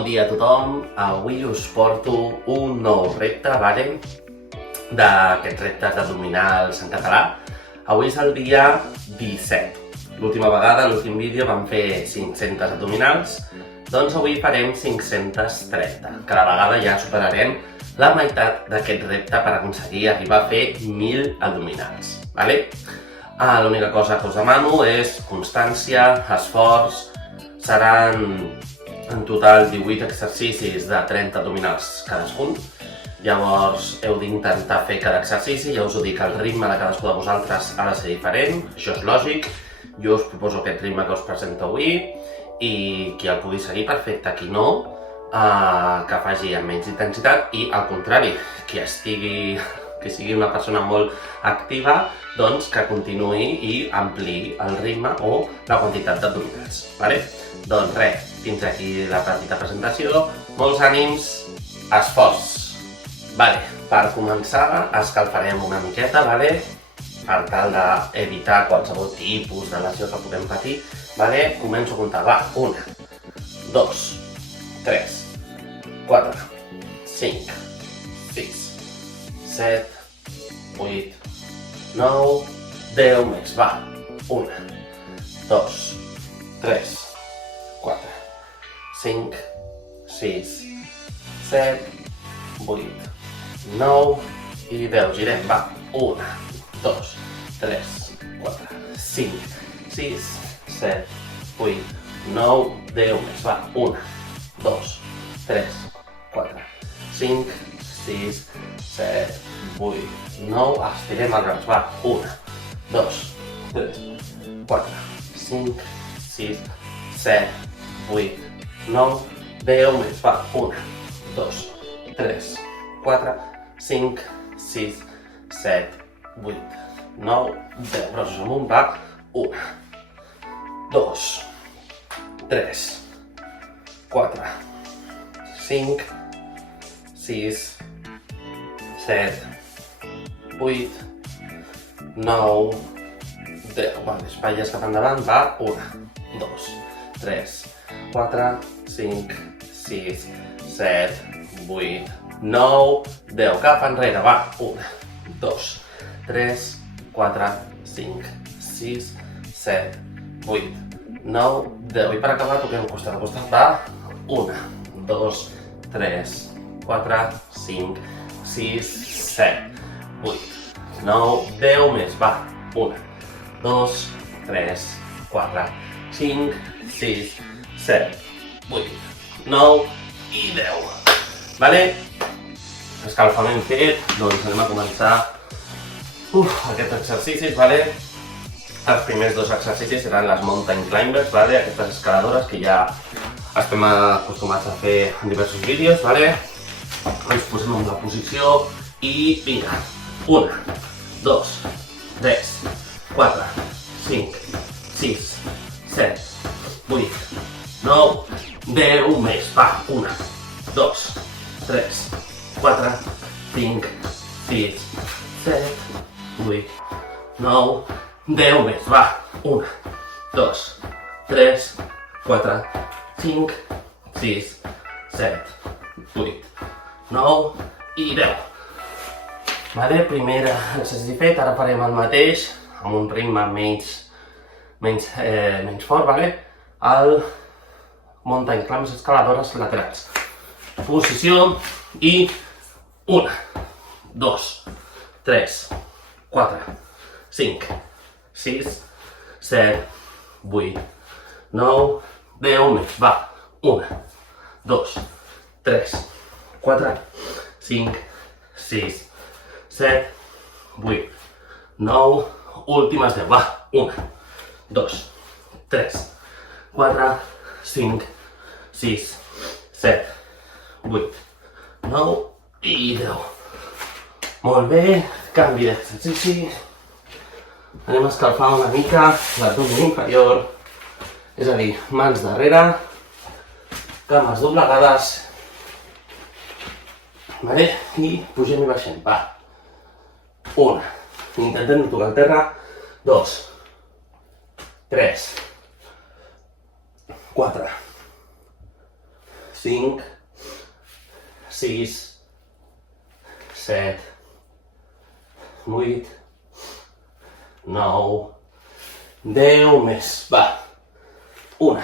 Bon dia a tothom, avui us porto un nou repte, d'aquests reptes abdominals en català. Avui és el dia 17. L'última vegada, l'últim vídeo, vam fer 500 abdominals, doncs avui farem 530. Cada vegada ja superarem la meitat d'aquest repte per aconseguir arribar a fer 1000 abdominals. L'única cosa que us demano és constància, esforç. Seran en total 18 exercicis de 30 abdominals cadascun. Llavors heu d'intentar fer cada exercici, ja us ho dic, el ritme de cadascú de vosaltres ha de ser diferent, això és lògic. Jo us proposo aquest ritme que us presento avui i qui el pugui seguir perfecte, qui no, que faci amb menys intensitat i al contrari, qui sigui una persona molt activa, doncs que continuï i ampliï el ritme o la quantitat d'abdominals. Doncs res, fins aquí la petita presentació, molts ànims, esforç. Per començar escalfarem una miqueta, per tal d'evitar qualsevol tipus de lesió que puguem patir. Començo a comptar, 1, 2, 3, 4, 5, 6, 7, 8, 9, 10 més, 1, 2, 3, 4, 5, 6, 7, 8, 9 i 10. Girem, 1, 2, 3, 4, 5, 6, 7, 8, 9, 10 més, 1, 2, 3, 4, 5, 6, 7, 8, 9, estirem el braç, 1, 2, 3, 4, 5, 6, 7, 8, 9, 10 més, 1, 2, 3, 4, 5, 6, 7, 8, 9, 10, braços amunt, 1, 2, 3, 4, 5, 6, 7, 8, 9, 10, espatlles cap endavant, 1, 2, 3, 4, 5, 6, 7, 8, 9, 10, cap enrere, 1, 2, 3, 4, 5, 6, 7, 8, 9, 10. I per acabar toquem costat a costat, 1, 2, 3, 4, 5, 6, 7, 8, 9, 10 més, 1, 2, 3, 4, 5, 6, 7, 8, 9 i 10. Escalfament fet, doncs anem a començar aquests exercicis. Els primers dos exercicis seran les mountain climbers, aquestes escaladores que ja estem acostumats a fer en diversos vídeos. Ens posem en la posició i vinga, 1, 2, 3, 4, 5, 6, 7, 8, 9, 10 més, 1, 2, 3, 4, 5, 6, 7, 8, 9, 10 més, 1, 2, 3, 4, 5, 6, 7, 8, 9 i 10. Primer exercici fet, ara farem el mateix amb un ritme menys fort, el mountain climbers escaladores laterals. Posició i 1, 2, 3, 4, 5, 6, 7, 8, 9, 10 més, 1, 2, 3, 4, 5, 6, 7, 8, 9, últimes 10, 1, 2, 3, 4, 5, 6, 7, 8, 9 i 10. Molt bé, canvi d'exercici. Anem a escalfar una mica l'abdomen inferior, és a dir, mans darrere, cames doblegades, i pugem i baixem, 1, intentem no tocar el terra, 2, 3, 4, 5, 6, 7, 8, 9, 10 més. Va. 1,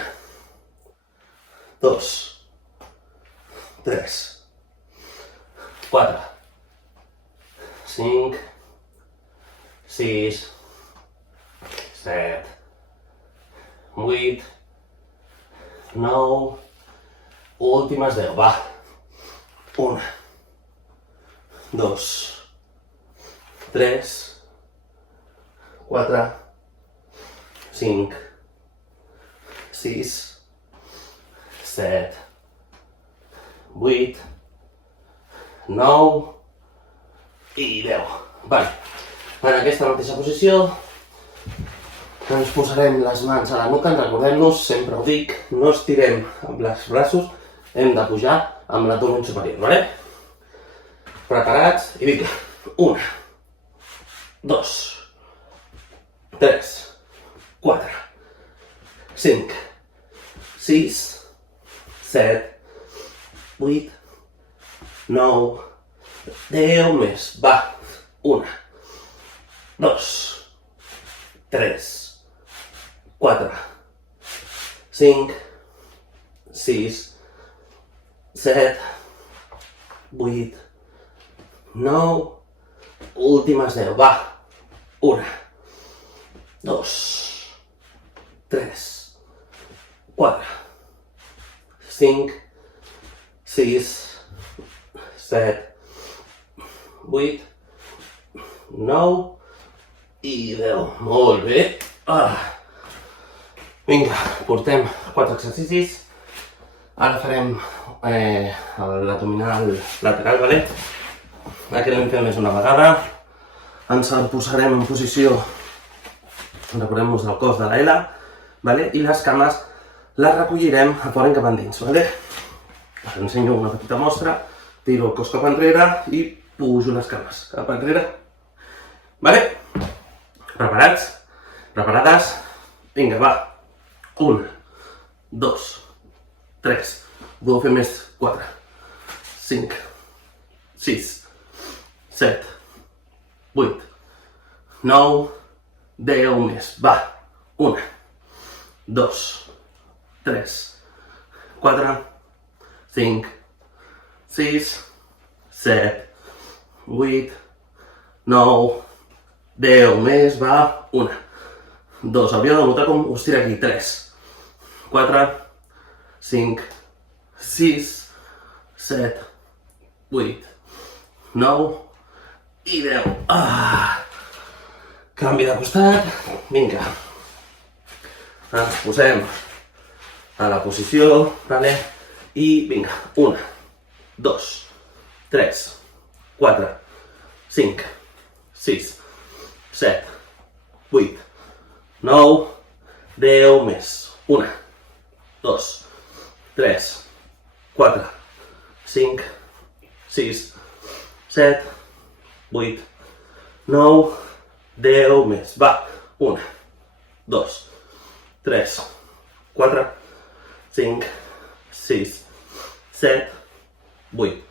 2, 3, 4, 5, 6, 7, 8, 9, últimes 10, va. 1, 2, 3, 4, 5, 6, 7, 8, 9 i 10. Vale. En aquesta mateixa posició ens posarem les mans a la nuca, recordem-nos, sempre ho dic, no estirem amb els braços, hem de pujar amb l'abdomen superior, vale? Preparats? I vinga. 1, 2, 3, 4, 5, 6, 7, 8, 9, 10 més. Va. 1, 2, 3, 4, 5, 6, 7, 8, 9, últimes 10, va. 1, 2, 3, 4, 5, 6, 7, 8, 9 i 10. Molt bé. Vinga, portem 4 exercicis. Ara farem l'abdominal lateral, vale? Aquí l'hem fet més una vegada. Ens el posarem en posició, recordem-nos del cos de la L, vale? I les cames les recollirem a fora i cap endins, vale? Us ensenyo una petita mostra, tiro el cos cap enrere i pujo les cames cap enrere. Vale? Preparats? Preparades? Vinga, va. 1, 2, 3, podeu fer més, 4, 5, 6, 7, 8, 9, 10 més. Va. 1, 2, 3, 4, 5, 6, 7, 8, 9, 10 més. Va. 1, 2, hauríeu de notar com us tira aquí. 3, 4, 5, 6, 7, 8, 9 i 10. Canvi de costat. Vinga. Ens posem a la posició, vale? I vinga. 1, 2, 3, 4, 5, 6, 7, 8, 9, 10 més. 1, 2, 3, 4, 5, 6, 7, 8, 9, 10 més. Va. 1, 2, 3, 4, 5, 6, 7, 8,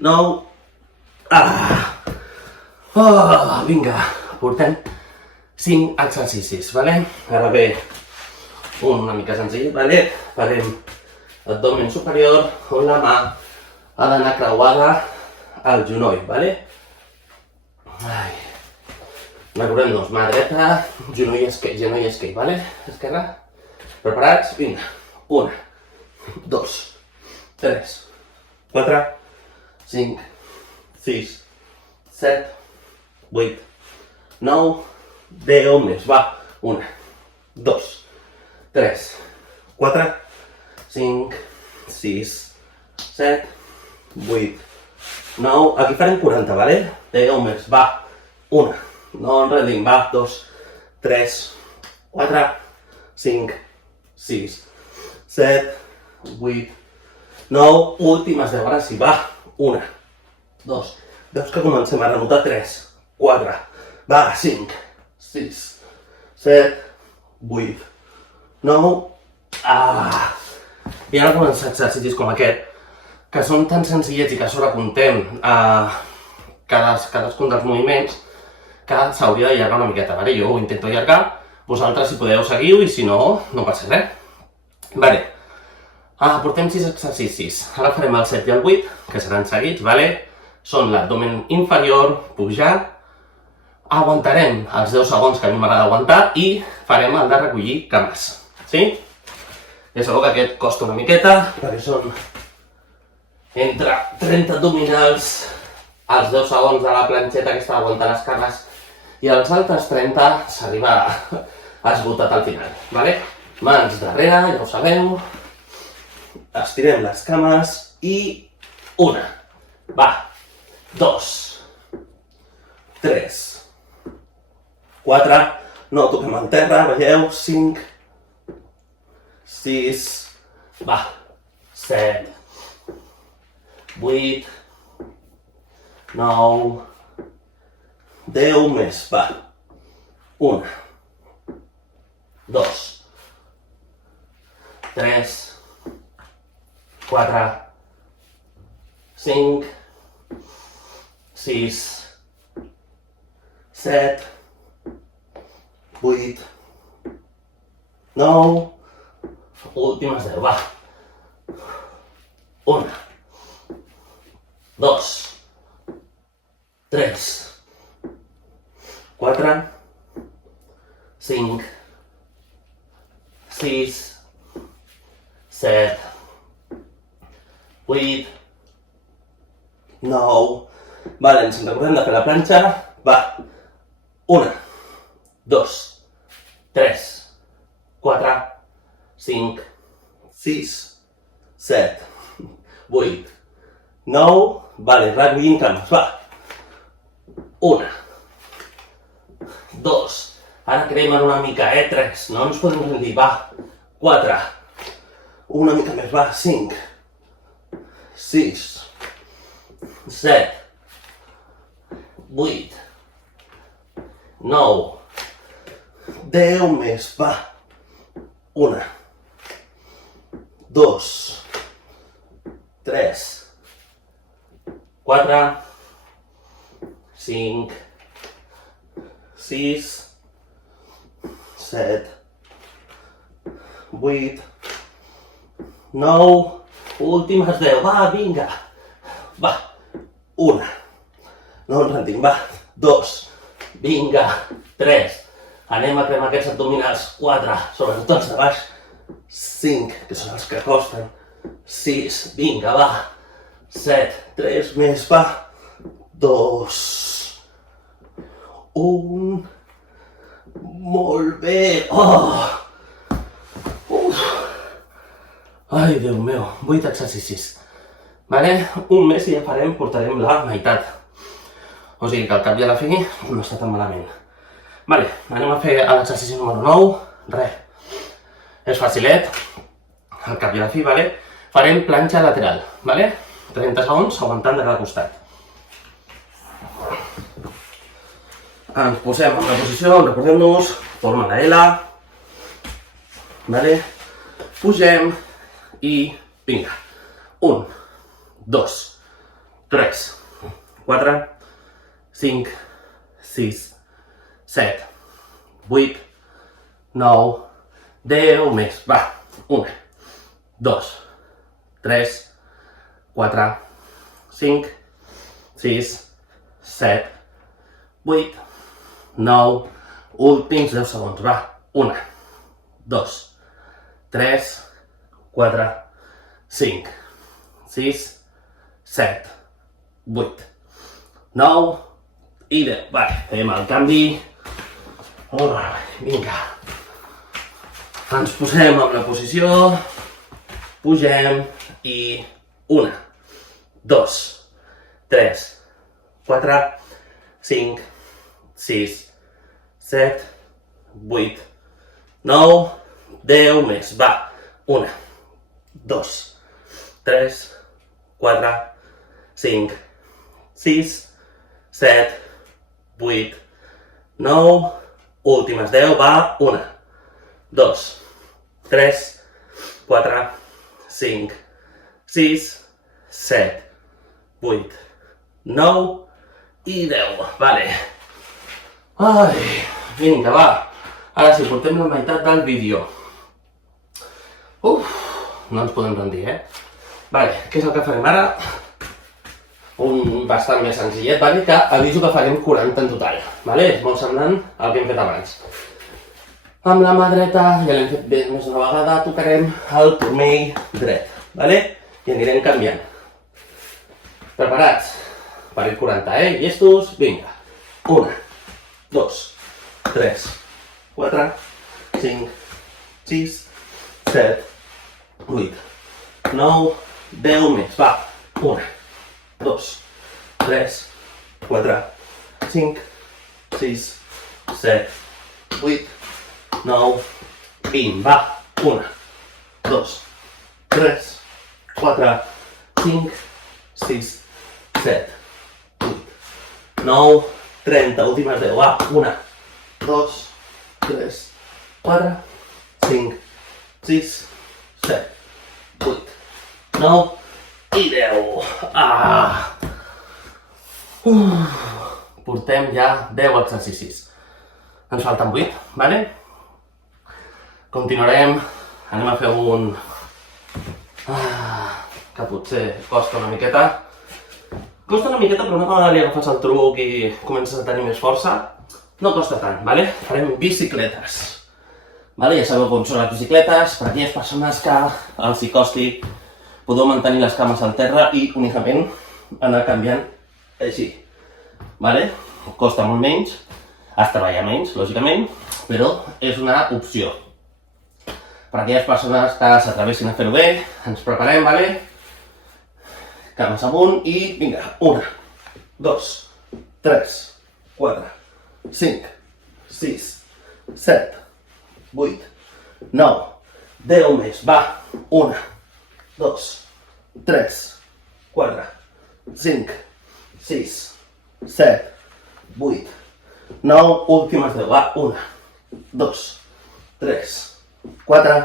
9. Vinga, portem 5 exercicis, vale? Ara ve una mica senzill, vale? Farem abdomen superior on la mà ha d'anar creuada al genoll, vale? Recordem-nos, mà dreta, genoll esquerre, vale? Esquerra. Preparats? Vinga. 1, 2, 3, 4, 5, 6, 7, 8, 9, 10 més. Va. 1, 2, 3, 4, 5, 6, 7, 8, 9. Aquí farem 40, vale? 10 més. Va. 1, no en rendim. Va. 2, 3, 4, 5, 6, 7, 8, 9. Últimes 10. Ara sí, va. 1, 2. Veus que comencem a renotar? 3, 4, va. 5, 6, 7, 8, 9. I ara començar exercicis com aquest, que són tan senzillets i que a sobre comptem cadascun dels moviments, que s'hauria d'allargar una miqueta, vale? Jo ho intento allargar, vosaltres si podeu seguiu i si no, no passa res. Vale. Portem 6 exercicis. Ara farem el 7 i el 8, que seran seguits, vale? Són l'abdomen inferior, pujar, aguantarem els 10 segons que a mi m'agrada aguantar i farem el de recollir cames, sí? Ja sabeu que aquest costa una miqueta, perquè són entre 30 abdominals, els 10 segons de la planxeta aquesta d'aguantar les cames i els altres 30 s'arriba esgotat al final, vale? Mans darrere, ja ho sabeu. Estirem les cames i 1, va, 2, 3, 4, no toquem el terra, veieu, 5, 6, va, 7, 8, 9, 10 més, va, 1, 2, 3, 4, 5, 6, 7, 8, 9, últimes 10, va. 1, 2, 3, 4, 5, 6, 7, 8, 9, vale, ens recordem de fer la planxa, va, 1, 2, 3, 4, 5, 6, 7, 8, 9, vale, recollim cames, va, 1, 2, ara cremen una mica, 3, no ens podem rendir, va, 4, una mica més, va, 5, 6, 7, 8, 9, 10 més, va, 1, 2, 3, 4, 5, 6, 7, 8, 9, últimes 10, va, vinga, va, 1, no ens rendim, va, 2, vinga, 3, anem a cremar aquests abdominals, 4, sobretot els de baix, 5, que són els que costen, 6, vinga, va, 7, 3 més, va, 2, 1, molt bé, ai, Déu meu, 8 exercicis, vale? Un mes i ja portarem la meitat, o sigui que al cap i a la fi no està tan malament. Vale, anem a fer l'exercici número 9, res, és facilet, al cap i a la fi, vale? Farem planxa lateral, vale? 30 segons aguantant de cada costat. Ens posem en la posició, recordem-nos, forma la L, vale? Pugem i vinga, 1, 2, 3, 4, 5, 6, 7, 8, 9, 10 més, va, 1, 2, 3, 4, 5, 6, 7, 8, 9, últims 10 segons, va, 1, 2, 3, 4, 5, 6, 7, 8, 9 i 10. Vale, fem el canvi. Vinga. Ens posem en la posició, pugem i 1, 2, 3, 4, 5, 6, 7, 8, 9, 10 més, va, 1, 2, 3, 4, 5, 6, 7, 8, 9, últimes 10, va, 1, 2, 3, 4, 5, 6, 7, 8, 9 i 10. Vale. Ai, vinga, va. Ara sí, portem la meitat del vídeo. No ens podem rendir, Vale, què és el que farem ara? Un bastant més senzillet, vale? Que aviso que farem 40 en total, vale? És molt semblant al que hem fet abans. Amb la mà dreta, ja l'hem fet bé més una vegada, tocarem el turmell dret, vale? I anirem canviant. Preparats? Per ir 40, Llestos? Vinga. 1, 2, 3, 4, 5, 6, 7, 8, 9, 10 més. Va. 1, 2, 3, 4, 5, 6, 7, 8, 9, 20. Va. 1, 2, 3, 4, 5, 6, 7, 8, 9, 30. Últimes 10. Va. 1, 2, 3, 4, 5, 6, 7, 8, 9 i 10. Portem ja 10 exercicis. Ens falten 8, vale? Continuarem. Anem a fer un... que potser costa una miqueta. Costa una miqueta, però una vegada li agafes el truc i comences a tenir més força, no costa tant, vale? Farem bicicletes. Vale, ja sabeu com són les bicicletes, per aquelles persones que els hi costi, podeu mantenir les cames al terra i únicament anar canviant així. Vale? Costa molt menys, es treballa menys, lògicament, però és una opció. Per aquelles persones que s'atrevessin a fer-ho bé, ens preparem, vale? Cames amunt i vinga, 1, 2, 3, 4, 5, 6, 7, 8, 9, 10 més, va, 1, 2, 3, 4, 5, 6, 7, 8, 9, últimes 10, va, 1, 2, 3, 4,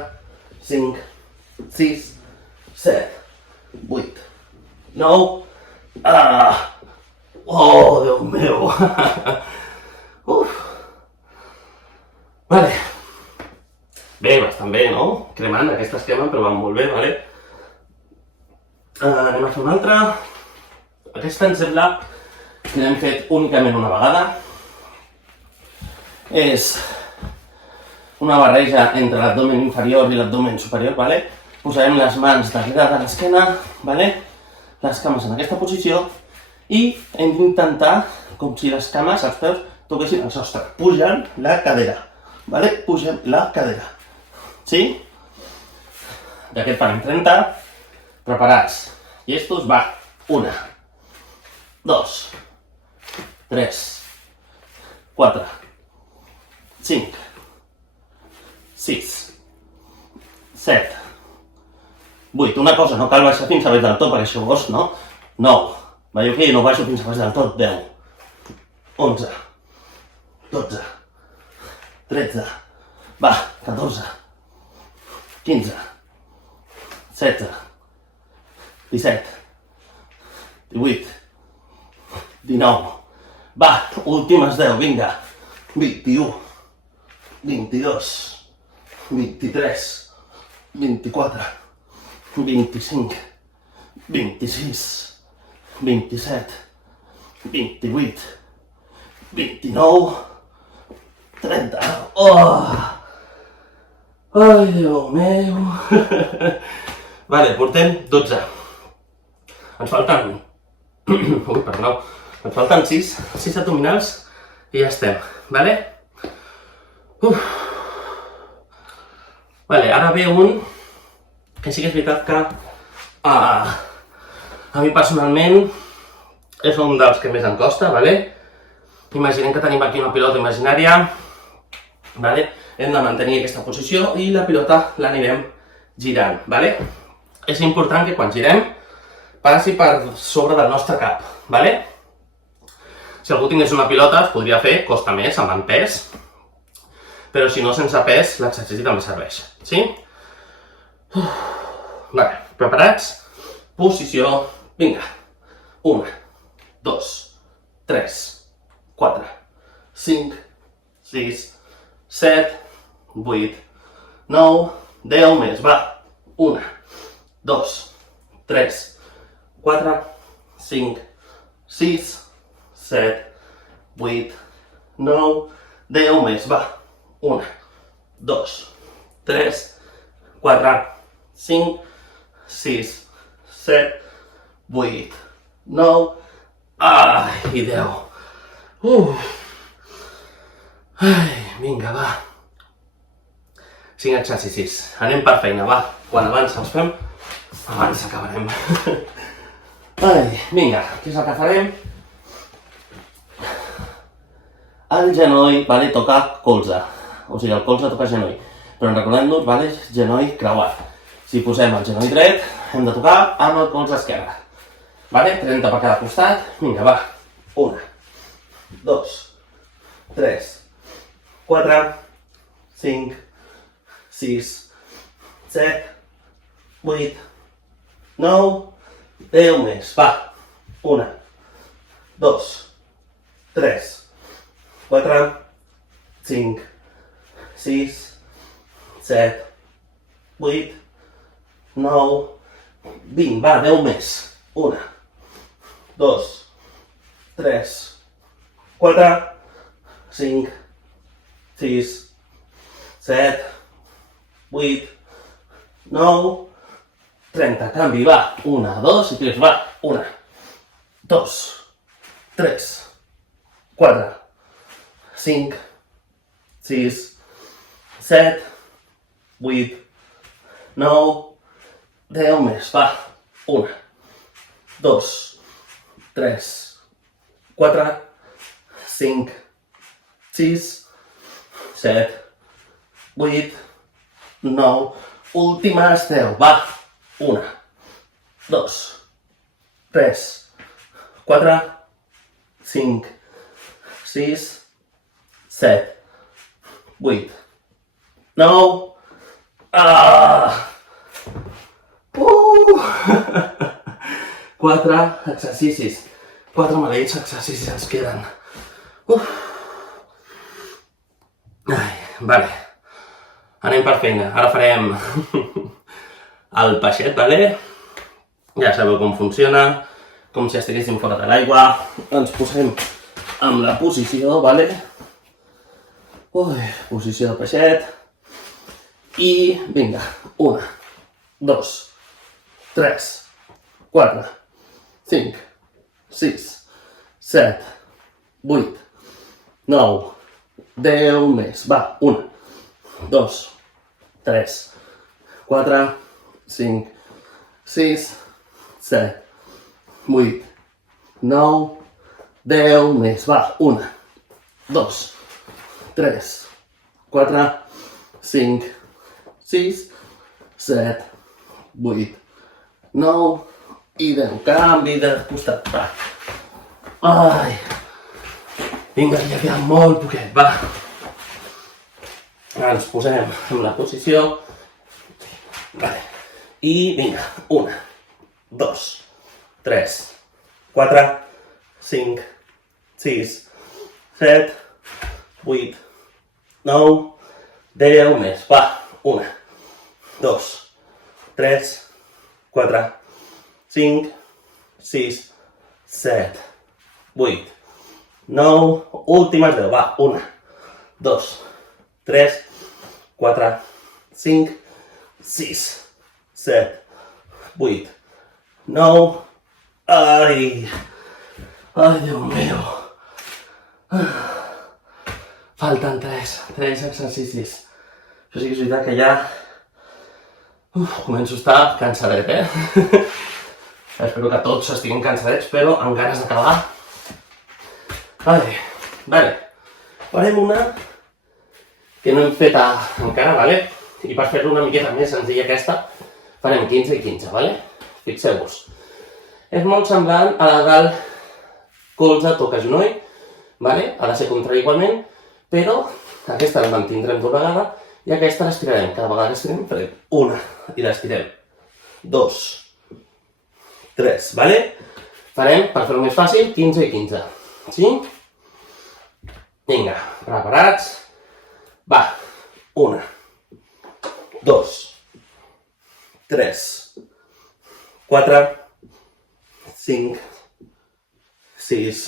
5, 6, 7, 8, 9, oh, Déu meu! Vale. Bé, bastant bé, no? Cremant, aquestes cremen, però van molt bé, vale? Anem a fer una altra. Aquesta em sembla que l'hem fet únicament una vegada. És una barreja entre l'abdomen inferior i l'abdomen superior, vale? Posarem les mans darrere de l'esquena, vale? Les cames en aquesta posició i hem d'intentar, com si les cames, els peus, toquessin el sostre, pujant la cadera, vale? Pugem la cadera, sí? D'aquest farem 30, preparats, llestos, va, 1, 2, 3, 4, 5, 6, 7, 8. Una cosa, no cal baixar fins a baix del tot, perquè això vos, no? 9. Veieu que no baixo fins a baix del tot? 10. 11. 12. 13. Va, 14. 15. 16. 17. 18. 19. Va, últimes 10, vinga. 21. 22. 23. 24. 25, 26, 27, 28, 29, 30. Oh! Ai, Déu meu! Vale, portem 12. Ens falten... Ui, perdó. Ens falten 6 abdominals i ja estem, vale? Vale, ara ve un... que sí que és veritat que a mi personalment és un dels que més em costa, vale? Imaginem que tenim aquí una pilota imaginària, vale? Hem de mantenir aquesta posició i la pilota l'anirem girant, vale? És important que quan girem passi per sobre del nostre cap, vale? Si algú tingués una pilota es podria fer, costa més, amb pes, però si no sense pes l'exercici també serveix, sí? Vale, preparats? Posició, vinga. 1, 2, 3, 4, 5, 6, 7, 8, 9, 10 més, va. 1, 2, 3, 4, 5, 6, 7, 8, 9, 10 més, va. 1, 2, 3, 4, 5, 6, 7, 8, 9, i 10. Vinga, va. 5 exercicis. Anem per feina, va. Quan abans els fem, abans acabarem. Vinga, què és el que farem? El genoll, vale, toca colze. O sigui, el colze toca genoll. Però recordem-nos, vale, genoll creuat. Si posem el genoll dret, hem de tocar amb el colze esquerre. Vale, 30 per cada costat. Vinga, va. 1, 2, 3, 4, 5, 6, 7, 8, 9, 10 més. Va. 1, 2, 3, 4, 5, 6, 7, 8, 9, 20. Va, 10 més. 1, 2, 3, 4, 5, 6, 7, 8, 9, 30. Canvi, va. 1, 2 i 3, va. 1, 2, 3, 4, 5, 6, 7, 8, 9, 10 més, va. 1, 2, 3, 4, 5, 6, 7, 8, 9, últimes 10, va. 1, 2, 3, 4, 5, 6, 7, 8, 9, 4 exercicis. 4 maleïts exercicis ens queden. Vale. Anem per feina. Ara farem el peixet, vale? Ja sabeu com funciona. Com si estiguéssim fora de l'aigua. Ens posem amb la posició, vale? Posició del peixet. I vinga. 1, 2, 3, 4, 5, 6, 7, 8, 9, 10 més. Va, 1, 2, 3, 4, 5, 6, 7, 8, 9, 10 més. Va, 1, 2, 3, 4, 5, 6, 7, 8, 9 i 10. Canvi de costat, va. Vinga, ja queda molt poquet, va. Ara ens posem en la posició. Vale. I vinga, 1, 2, 3, 4, 5, 6, 7, 8, 9, 10 més, va. 1, 2, 3, 4, 5, 6, 7, 8, 9, últimes 10, va. 1, 2, 3, 4, 5, 6, 7, 8, 9, ai, Déu meu. Falten 3 exercicis. Això sí que és veritat que ja començo a estar cansadet, Espero que tots estiguin cansadets, però amb ganes d'acabar. Vale. Farem una que no hem fet encara, vale? I per fer-lo una miqueta més senzilla aquesta, farem 15 i 15, vale? Fixeu-vos. És molt semblant a la del colze toca genoll, vale? Ha de ser contrari igualment, però aquesta la mantindrem d'una vegada i aquesta l'estirarem. Cada vegada l'estirem, farem una i l'estirem. 2, 3, vale? Farem, per fer-ho més fàcil, 15 i 15. Sí? Vinga, preparats? Va, 1, 2, 3, 4, 5, 6,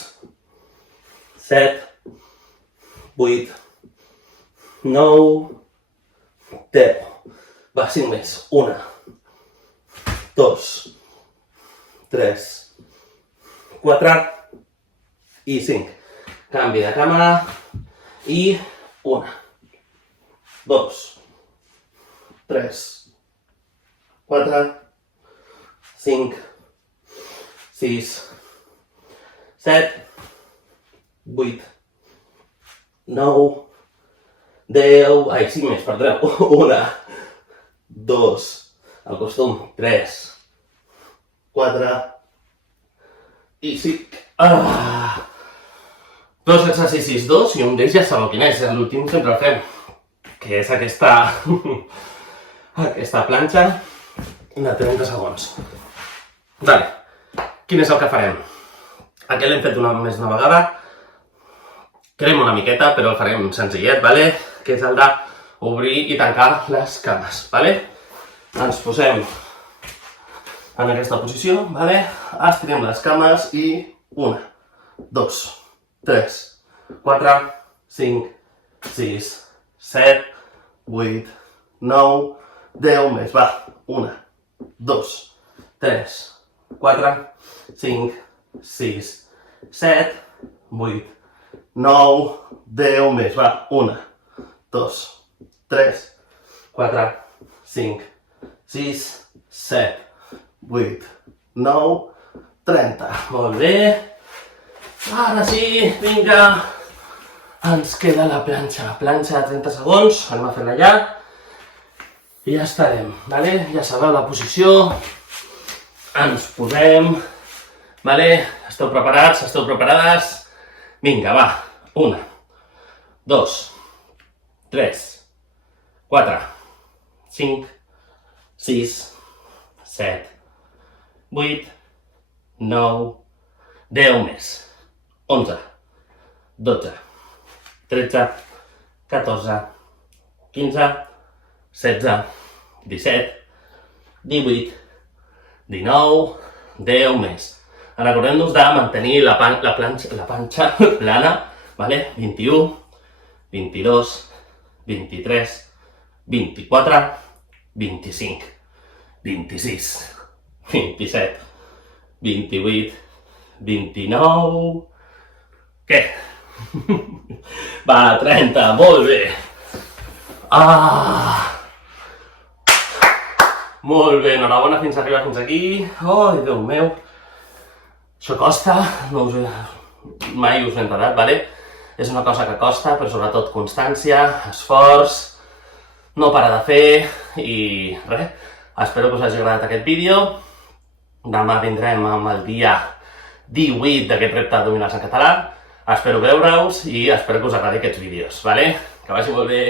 7, 8, 9, 10. Va, 5 més. 1, 2, 3, 4 i 5. Canvi de càmera i 1, 2, 3, 4, 5, 6, 7, 8, 9, 10, ai, 5 més, perdoneu. 1, 2, al costum, 3, 4 i 5. Dos exercicis, dos, i un d'ells ja sabeu quin és, l'últim sempre el fem, que és aquesta planxa de 30 segons. Vale, quin és el que farem? Aquest l'hem fet més una vegada, crema una miqueta, però el farem senzillet, vale? Que és el d'obrir i tancar les cames, vale? Ens posem en aquesta posició, vale? Estirem les cames i 1, 2, 3, 4, 5, 6, 7, 8, 9, 10 més, va, 1, 2, 3, 4, 5, 6, 7, 8, 9, 10 més, va, 1, 2, 3, 4, 5, 6, 7, 8, 9, 30. Molt bé. Ara sí, vinga. Ens queda la planxa. Planxa de 30 segons, anem a fer-la ja. I ja estarem, vale? Ja sabeu la posició. Ens posem. Vale? Esteu preparats? Esteu preparades? Vinga, va. 1, 2, 3, 4, 5, 6, 7, 8, 9, 10 més. 11, 12, 13, 14, 15, 16, 17, 18, 19, 10 més. Recordem-nos de mantenir la panxa plana, vale? 21, 22, 23, 24, 25, 26, 27, 28, 29... Què? Va, 30, molt bé. Molt bé, enhorabona fins a arribar fins aquí. Ai, Déu meu. Això costa, mai us he enredat, vale? És una cosa que costa, però sobretot constància, esforç, no parar de fer i res. Espero que us hagi agradat aquest vídeo. Demà vindrem amb el dia 18 d'aquest repte d'abdominals en català. Espero veure-us i espero que us agradi aquests vídeos, vale? Que vagi molt bé!